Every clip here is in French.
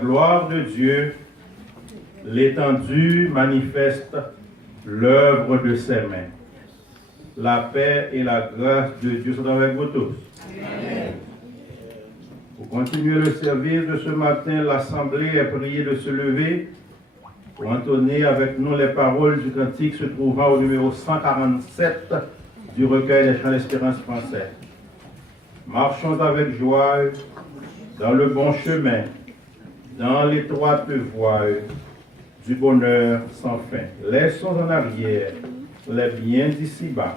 gloire de Dieu, l'étendue manifeste l'œuvre de ses mains. La paix et la grâce de Dieu sont avec vous tous. Amen. Pour continuer le service de ce matin, l'Assemblée est priée de se lever pour entonner avec nous les paroles du cantique se trouvant au numéro 147 du recueil des chants d'espérance français. Marchons avec joie dans le bon chemin, dans l'étroite voie du bonheur sans fin. Laissons en arrière les biens d'ici-bas.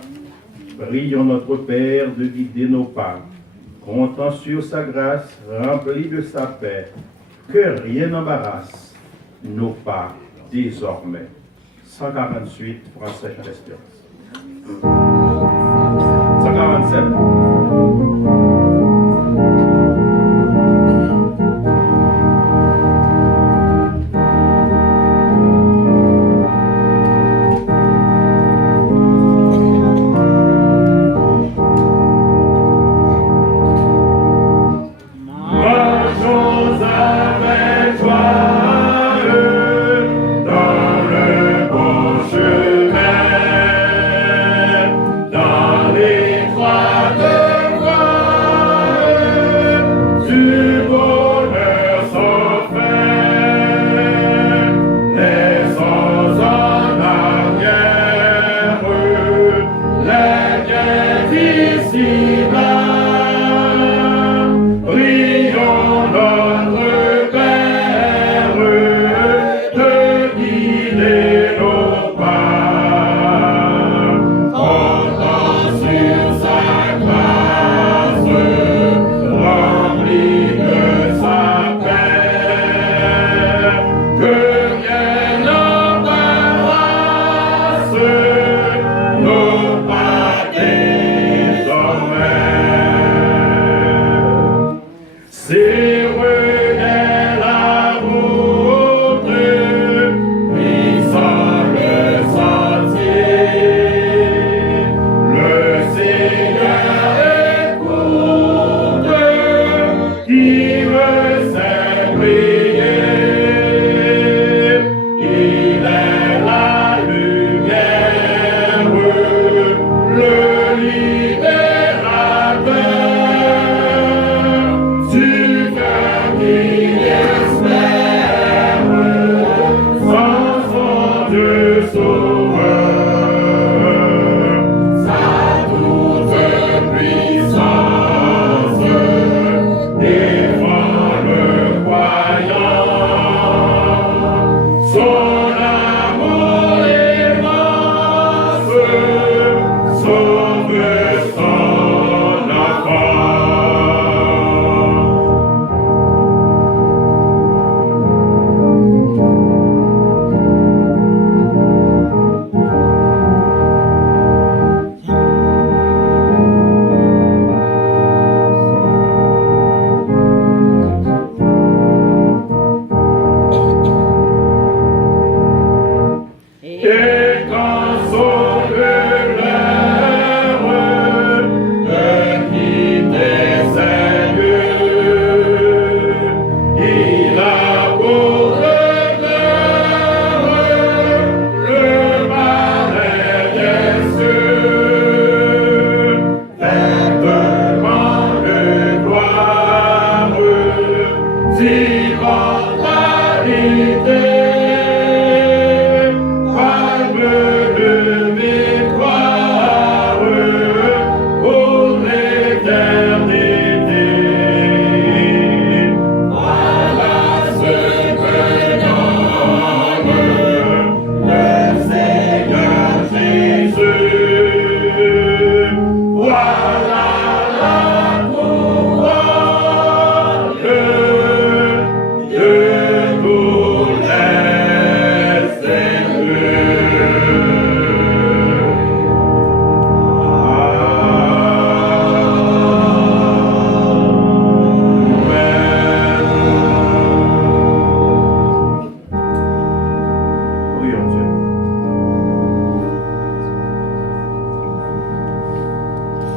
Prions notre Père de guider nos pas, comptant sur sa grâce, rempli de sa paix, que rien n'embarrasse nos pas désormais. 148, français, chant d'espérance. 147.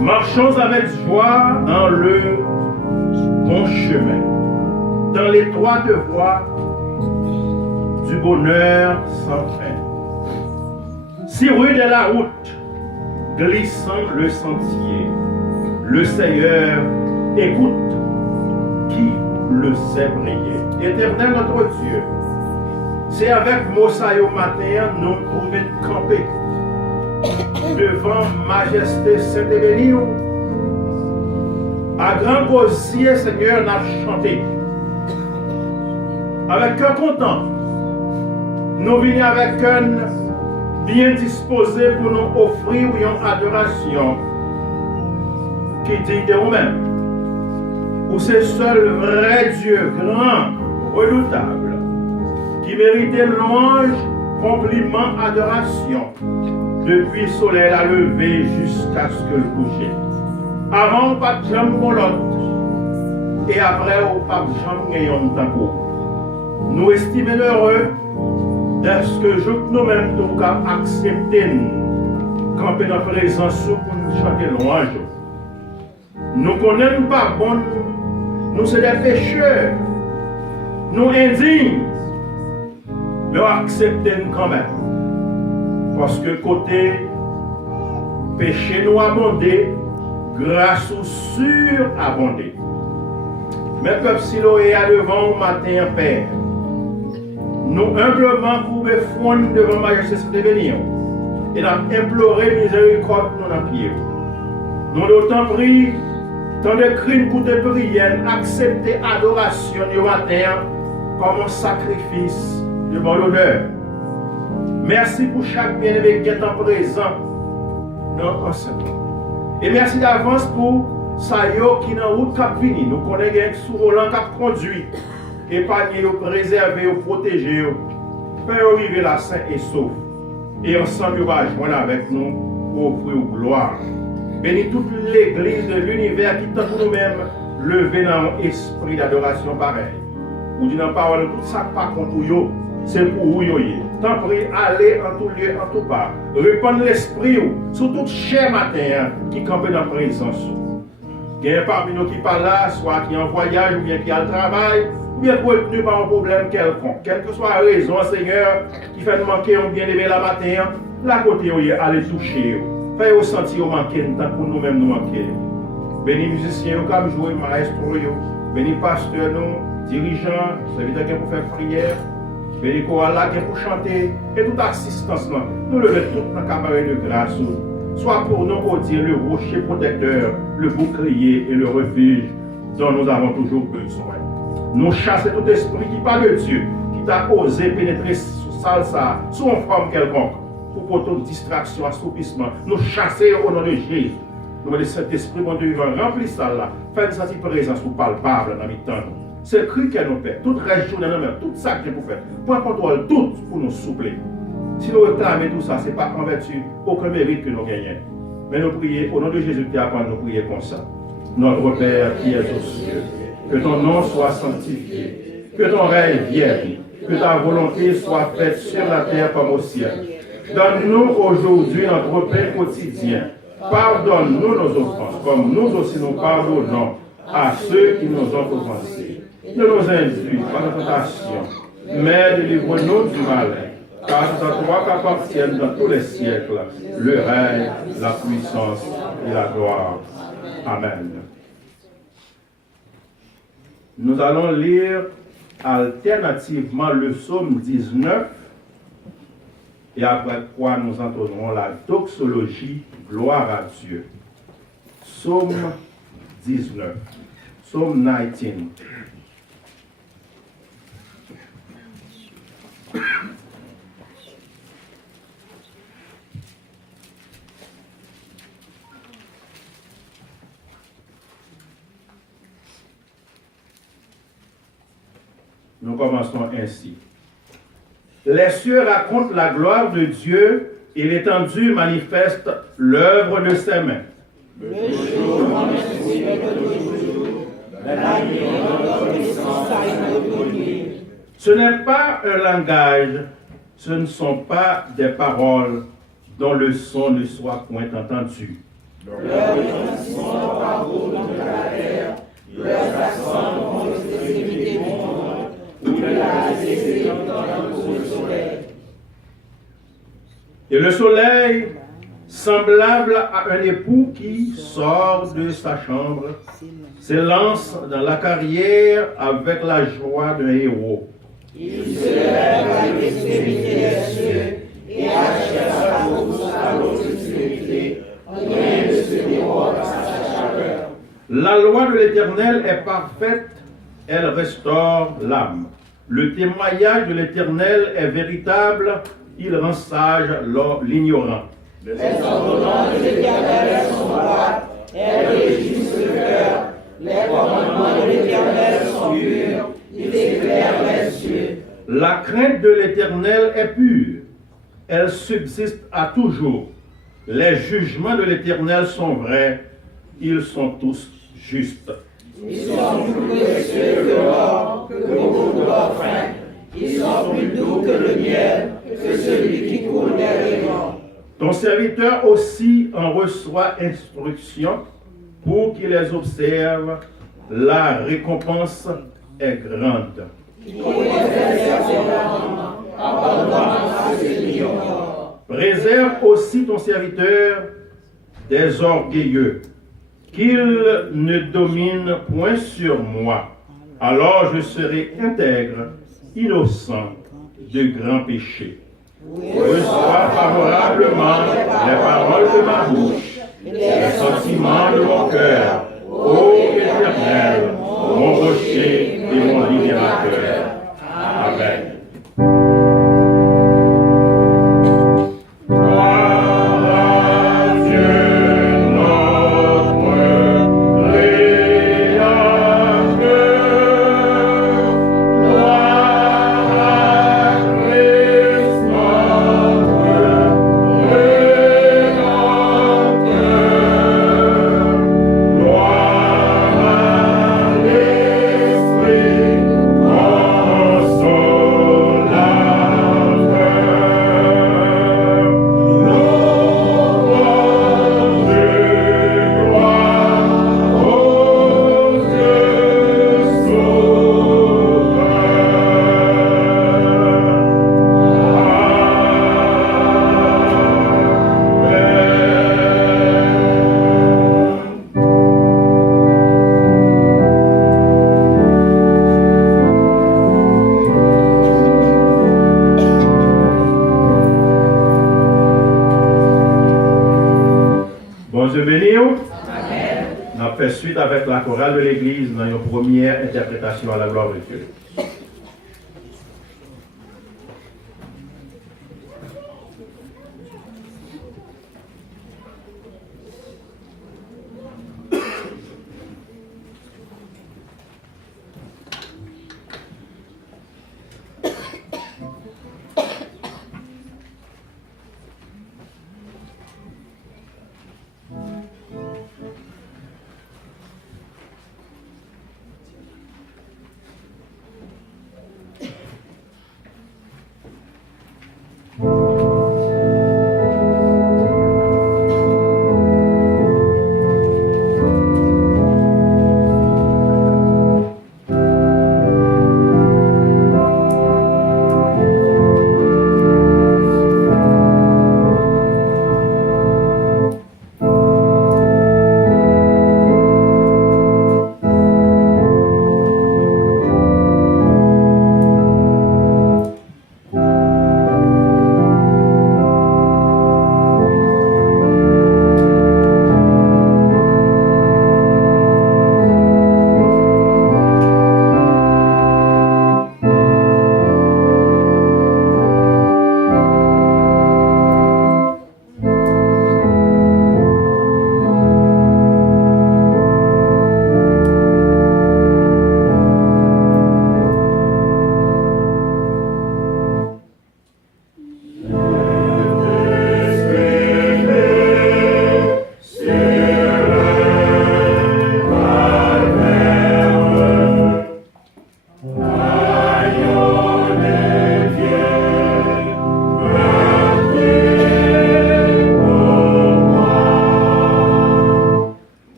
Marchons avec joie dans le bon chemin, dans l'étroite voie du bonheur sans fin. Si rude est la route, glissant le sentier, le Seigneur écoute qui le sait prier. Éternel notre Dieu, c'est avec Mosaï au matin, nous pouvons camper devant majesté sainte et bénie. À grand gosier, Seigneur, n'a chanté. Avec cœur content, nous venons avec un bien disposé pour nous offrir une adoration qui dit de nous-mêmes. Où c'est seul vrai Dieu, grand, redoutable, qui méritait louange, compliment, adoration, depuis le soleil à lever jusqu'à ce que le coucher. Avant, pas de jambe pour l'autre, et après, pas de jambe gagnant de temps. Nous estimons heureux d'est-ce que nous-mêmes nous avons accepté camper dans la présence pour nous chanter louange. Nous ne connaissons pas bon, nous sommes des pécheurs, nous indignes, mais nous acceptons quand même. Parce que côté péché nous abondé, grâce au surabondé. Mais peuple Siloé à devant au matin, Père, nous humblement courbés front devant Majesté Sainte et bénie, et nous imploré miséricorde nous dans pied. Nous d'autant pris, tant de crimes pour des prières, accepter adoration du matin comme un sacrifice de bon honneur. Merci pour chaque bien-aimé qui est en présent dans l'enseignement. Et merci d'avance pour ça qui est dans la route qui vient. Nous connaissons sous volant qui conduit. Épargner, préserver, protéger. Faire arriver la saint et sauf. Et ensemble, nous va joindre avec nous pour offrir gloire. Bénis toute l'église de l'univers qui tente pour nous-mêmes lever dans un esprit d'adoration pareil. Ou dit dans la parole, tout ça pas contre vous, c'est pour vous. Tant pis, allez en tout lieu, en tout part. Répandre l'esprit sur toute chair matin qui campe dans la présence. Il y a parmi nous qui parlent là, soit qui est en voyage, ou bien qui a le travail, ou bien retenu par un problème quelconque. Quelle que soit la raison, Seigneur, qui fait manquer un bien-aimé la matin, la côté où allez toucher. Faites sentir manquer, tant pour nous-mêmes nous manquer. Bénis les musiciens, comme jouer maestro, bénis pasteur, nous, dirigeants, serviteurs qui pour faire prière. Bénis chorale là qui pour chanter et toute assistance là. Nous levons toute la cabaret de grâce. Soit pour nous, au Dieu, le rocher protecteur, le bouclier et le refuge dont nous avons toujours besoin. Nous chassons tout esprit qui parle de Dieu, qui t'a osé pénétrer sous ça, sous une forme quelconque, pour toute distraction, assoupissement. Nous chassons au nom de Jésus. Nous voulons cet esprit, mon Dieu vivant, remplir ça là, faire une sentir présence palpable dans les temps. C'est le cri qu'elle nous fait, toute région dans nos mains, tout ça qu'il faut faire. Point contrôle, tout pour nous soupler. Si nous réclamons tout ça, ce n'est pas en vertu, aucun mérite que nous gagnons. Mais nous prions, au nom de Jésus, qui apprend nous prier comme ça. Notre Père qui es aux cieux, que ton nom soit sanctifié, que ton règne vienne, que ta volonté soit faite sur la terre comme au ciel. Donne-nous aujourd'hui notre pain quotidien. Pardonne-nous nos offenses, comme nous aussi nous pardonnons à ceux qui nous ont offensés. Ne nous induis pas dans la tentation, mais délivre-nous du malin. Car c'est à toi qu'appartiennent dans tous les siècles le règne, la puissance et la gloire. Amen. Nous allons lire alternativement le psaume 19 et après quoi nous entendrons la doxologie gloire à Dieu. Psaume 19. Psaume 19. Nous commençons ainsi. Les cieux racontent la gloire de Dieu et l'étendue manifeste l'œuvre de ses mains. Le jour, mon esprit me toujours, la nuit, notre puissance à lui. Ce n'est pas un langage, ce ne sont pas des paroles dont le son ne soit point entendu. Leur rétention parcourt donc la terre, leurs accents ont extrémité mondiale. Et le soleil, semblable à un époux qui sort de sa chambre, s'élance dans la carrière avec la joie d'un héros. Il se lève à l'extrémité des cieux et achève sa course à l'autre extrémité. Rien ne se dérobe à sa chaleur. La loi de l'Éternel est parfaite, elle restaure l'âme. Le témoignage de l'Éternel est véritable, il rend sage l'ignorant. Les ordonnances de l'Éternel sont droites, elles réjouissent le cœur. Les commandements de l'Éternel sont purs, ils éclairent les yeux. La crainte de l'Éternel est pure, elle subsiste à toujours. Les jugements de l'Éternel sont vrais, ils sont tous justes. Ils sont plus précieux que l'or, que beaucoup d'or fin. Ils sont plus doux que le miel, que celui qui coule des rayons. Ton serviteur aussi en reçoit instruction pour qu'il les observe. La récompense est grande. Préserve aussi ton serviteur des orgueilleux, qu'il ne domine point sur moi. Alors je serai intègre, innocent de grands péchés. Reçois favorablement les paroles de ma bouche, les sentiments de mon cœur, ô Éternel, mon rocher et mon libérateur. Amen. Suite avec la chorale de l'église dans une première interprétation à la gloire de Dieu.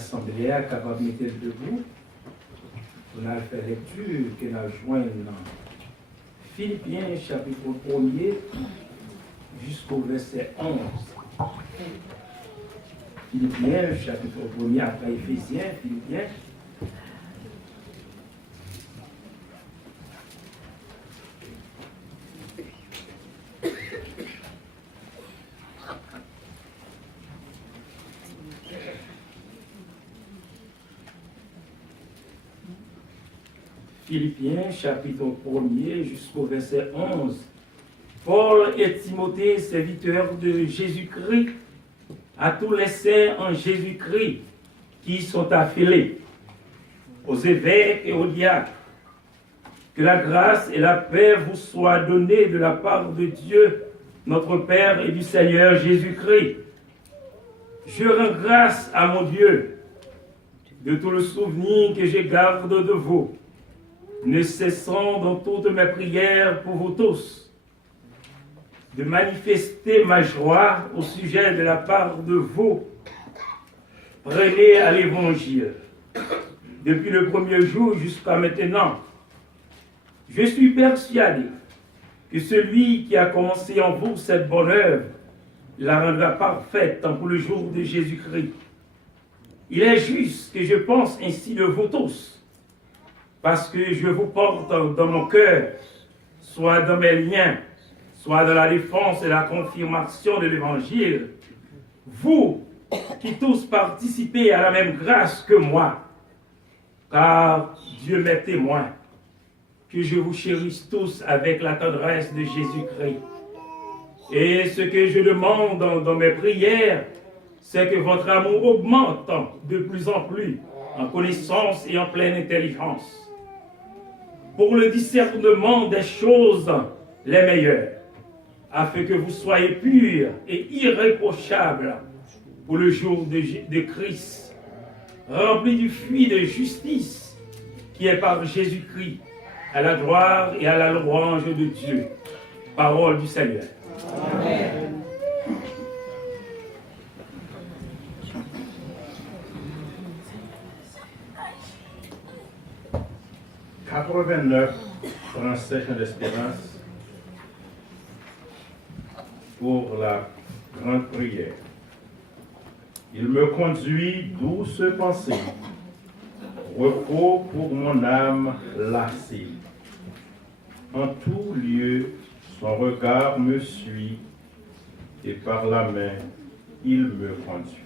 assemblée est capable de mettre debout. On a fait lecture que nous joignons dans Philippiens chapitre 1er jusqu'au verset 11. Philippiens chapitre 1er après Éphésiens, Philippiens. Philippiens, chapitre 1er jusqu'au verset 11. Paul et Timothée, serviteurs de Jésus-Christ, à tous les saints en Jésus-Christ qui sont affiliés, aux évêques et aux diacres, que la grâce et la paix vous soient données de la part de Dieu, notre Père et du Seigneur Jésus-Christ. Je rends grâce à mon Dieu de tout le souvenir que je garde de vous, ne cessant dans toutes mes prières pour vous tous, de manifester ma joie au sujet de la part de vous, prênés à l'Évangile, depuis le premier jour jusqu'à maintenant. Je suis persuadé que celui qui a commencé en vous cette bonne œuvre la rendra parfaite pour le jour de Jésus-Christ. Il est juste que je pense ainsi de vous tous, parce que je vous porte dans mon cœur, soit dans mes liens, soit dans la défense et la confirmation de l'Évangile, vous qui tous participez à la même grâce que moi, car Dieu m'est témoin que je vous chérisse tous avec la tendresse de Jésus-Christ. Et ce que je demande dans mes prières, c'est que votre amour augmente de plus en plus en connaissance et en pleine intelligence, pour le discernement des choses les meilleures, afin que vous soyez purs et irréprochables pour le jour de Christ, remplis du fruit de justice qui est par Jésus-Christ, à la gloire et à la louange de Dieu. Parole du Seigneur. Amen. « 89, Français d'Espérance, pour la grande prière. Il me conduit douce pensée, repos pour mon âme lassée. En tout lieu, son regard me suit, et par la main, il me conduit.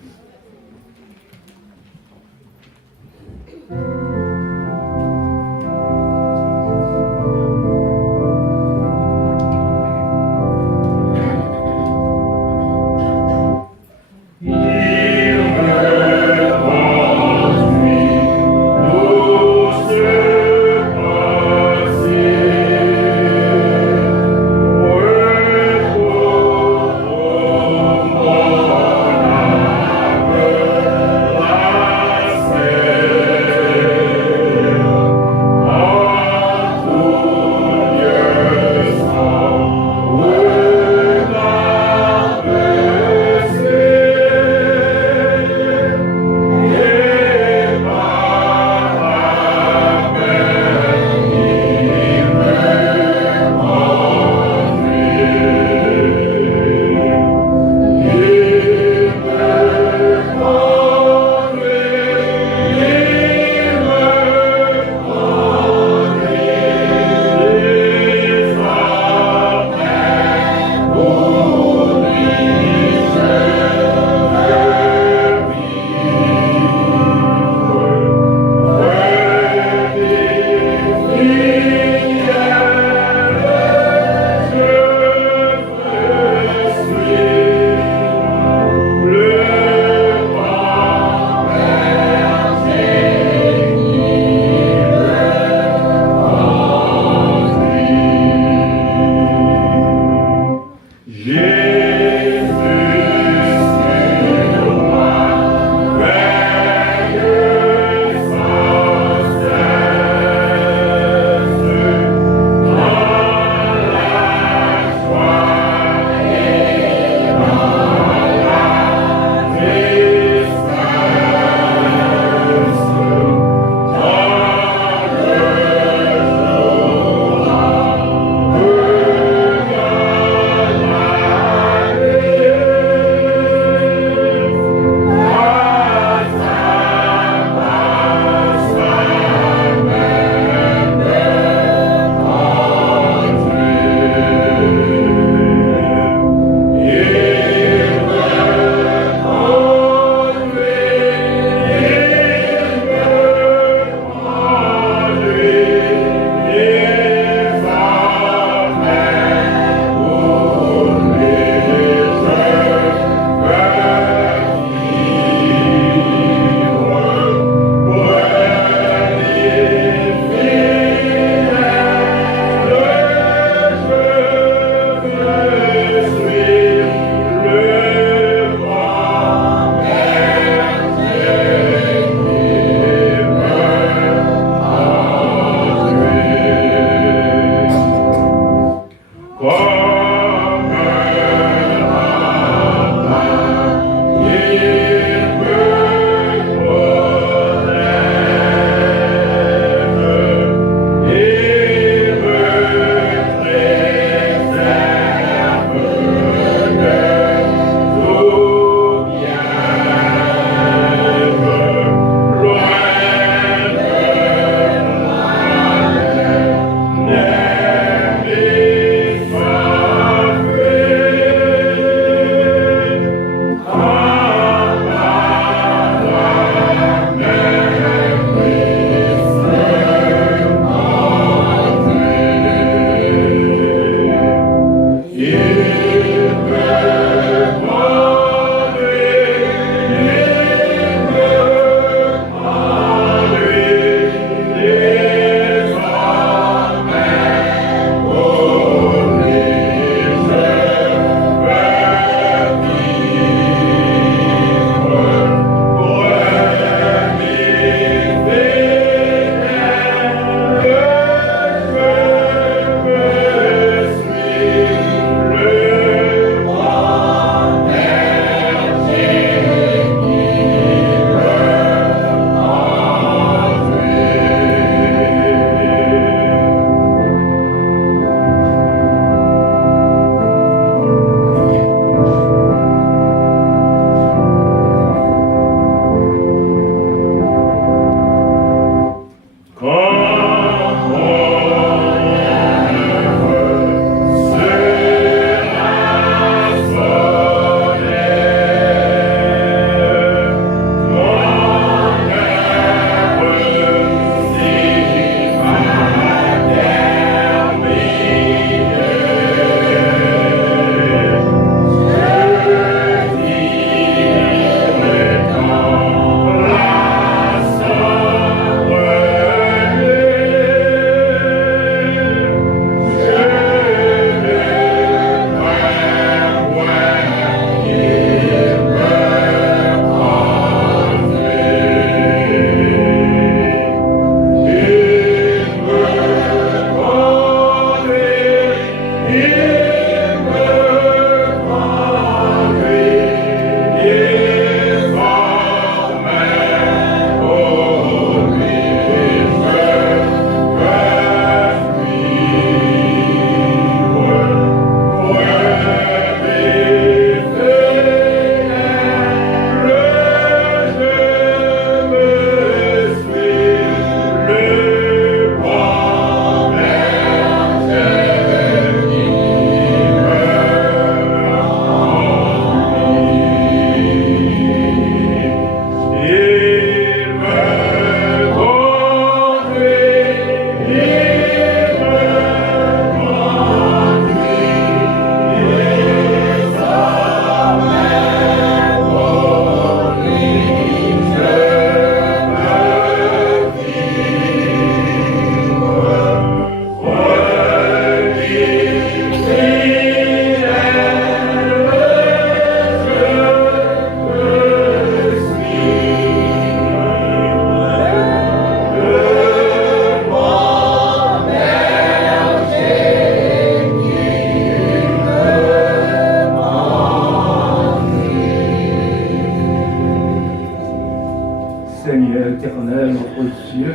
Dieu,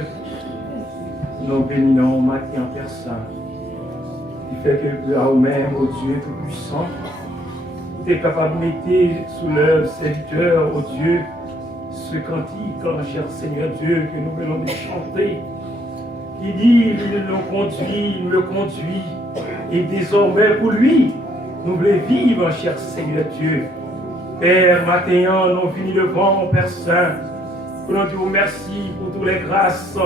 nous bénissons matin en personne. Il fait que là même, ô Dieu Tout-Puissant, tu es capable de mettre sous leur serviteur, ô Dieu, ce cantique, cher Seigneur Dieu, que nous venons de chanter, qui dit, il me conduit, et désormais pour lui, nous voulons vivre, cher Seigneur Dieu. Père, maintenant, nous venons devant, Père Saint, pour nous dire merci pour toutes les grâces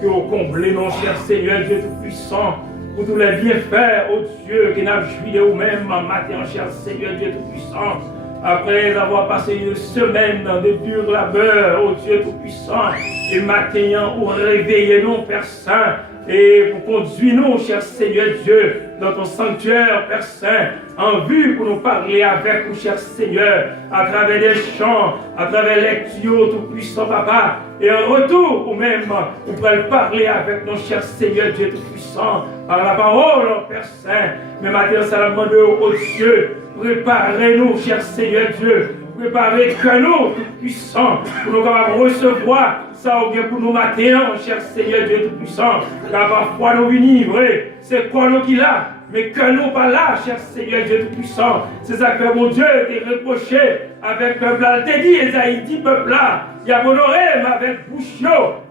que vous comblez, mon cher Seigneur Dieu Tout-Puissant, pour tous les bienfaits, ô Dieu, que nous avons joué de vous-même, matin, cher Seigneur Dieu Tout-Puissant, après avoir passé une semaine de dur labeur, ô Dieu Tout-Puissant, et maintenant, vous réveillez nous, Père Saint, et vous conduisez nous, cher Seigneur Dieu, dans ton sanctuaire, Père Saint, en vue pour nous parler avec vous, cher Seigneur, à travers les chants, à travers les lectures, Tout-Puissant, Papa, et en retour, ou même, vous pouvez parler avec nos chers Seigneur Dieu Tout-Puissant, par la parole, Père Saint, mais maintenant, ça la demande au Dieu, préparez-nous, cher Seigneur Dieu, préparez que nous, Tout-Puissant, pour nous capables de recevoir ça ou bien pour nous matin, cher Seigneur Dieu Tout-Puissant, car parfois nous venons, vrai, c'est quoi nous qui là, mais que nous pas là, cher Seigneur Dieu Tout-Puissant, c'est ça que mon Dieu t'a reproché avec le peuple là, t'as dit, Esaïe dit, peuple là, il a honoré, mais avec bouche,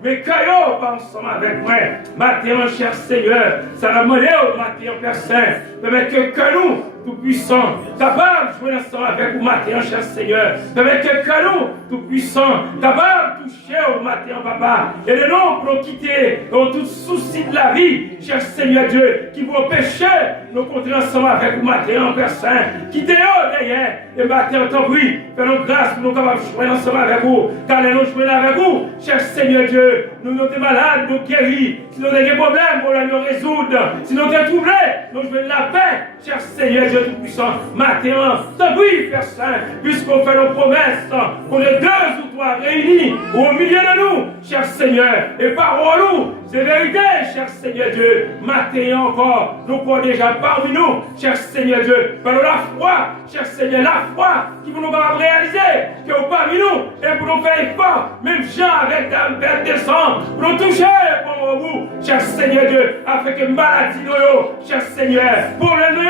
mais que yo, pas ensemble avec moi, matin, cher Seigneur, ça va demander au matin, Père Saint, permettre que nous, Tout-Puissant, capable de jouer ensemble avec vous matin, cher Seigneur, permettre que nous, Tout-Puissant, capable de toucher au matin, Papa, et de nous pour quitter dans tout souci de la vie, cher Seigneur Dieu, qui vous pécher, nous compter ensemble avec vous matin, Père Saint, quittez-nous derrière, et matin, tant oui, fais-nous grâce pour nous capables de jouer ensemble avec vous, car nous jouons avec vous, cher Seigneur Dieu, nous sommes malades, nous guéris, si nous avons des problèmes, pour nous résoudre, si nous sommes troublés, nous jouons la paix, cher Seigneur Dieu Tout-Puissant, matin, tant oui, Père Saint, puisqu'on fait nos promesses, qu'on est deux ou trois réunis au milieu de nous, cher Seigneur, et parole nous, c'est vérité, cher Seigneur Dieu, matin encore, nous croyons déjà parmi nous, cher Seigneur Dieu, par la foi, cher Seigneur, la foi qui vous nous va réaliser, que vous parmi nous, et pour nous faire effort, même Jean avec un père décembre, pour nous toucher pour vous, cher Seigneur Dieu, afin que maladie nous, cher Seigneur, pour le nous,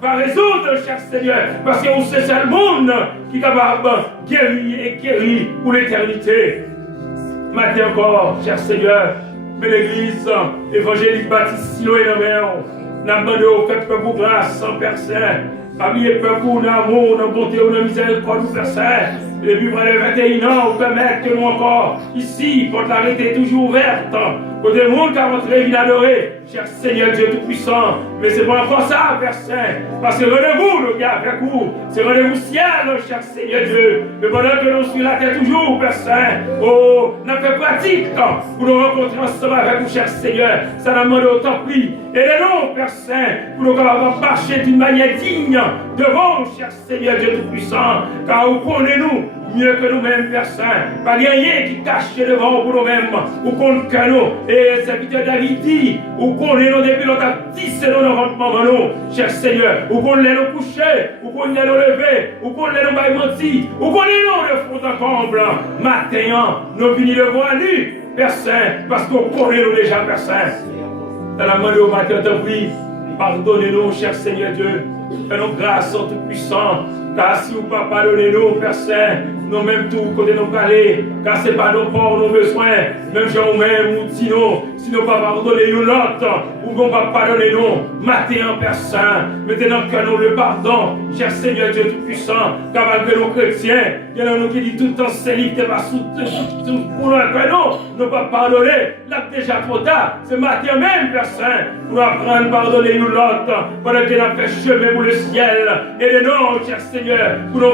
va résoudre, cher Seigneur, parce que vous c'est le monde qui est capable de guérir et guérir pour l'éternité. Matin encore, cher Seigneur, mais l'église évangélique baptiste Silo et n'a demandé au peuple pour grâce, sans personne. Parmi les peuples, on a amour, on a bonté, on a miséricorde, on a personne. Et depuis près de 21 ans, on permet que nous encore, ici, pour l'arrêter toujours ouverte, pour des mondes qui ont rentré, viennent adorer, cher Seigneur Dieu Tout-Puissant. Mais c'est pas encore ça, Père Saint, parce que rendez-vous, le gars, avec vous, c'est rendez-vous ciel, cher Seigneur Dieu. Mais pendant que nous sur la terre toujours, Père Saint, oh, on a fait pratique pour nous rencontrer ensemble avec vous, cher Seigneur. Ça nous demande autant pris. Aidez-nous, Père Saint, pour nous capables de marcher d'une manière digne devant, cher Seigneur Dieu Tout-Puissant, car vous connaissez-nous mieux que nous-mêmes, Père Saint. Pas rien qui cache devant pour nous-mêmes, ou qu'on que nous. Et serviteur David dit, ou qu'on est nous depuis longtemps, tissé dans nos rentrements dans nous, cher Seigneur, ou qu'on l'ait nous coucher, ou qu'on l'ait nous lever, ou qu'on l'ait nous bailler menti, ou qu'on l'ait nous le front en comble. Matin, nous venons devant lui, Père Saint, parce qu'on connaît nous déjà, Père Saint. Dans la main de au matin, t'en prie, pardonnez-nous, cher Seigneur Dieu, fais-nous grâce au Tout-Puissant, car si vous ne pas pardonnez-nous, Père Saint, nous-mêmes tout côté nous parler, car ce n'est pas nos ports, nos besoins, même Jean-même ou Tino, si nous ne pas pardonner nous l'autre, ou qu'on ne va pardonner nous, matin, Père Saint, mettez dans le cœur nous le pardon, cher Seigneur Dieu Tout-Puissant, car malgré nos chrétiens, il y en a nous qui disent tout le temps, c'est lui qui va pour nous, nous ne pas pardonner, là déjà trop tard, ce matin même, Père Saint, pour apprendre à pardonner nous l'autre, pendant qu'il a fait chemin pour le ciel, et les noms, cher Seigneur, pour nous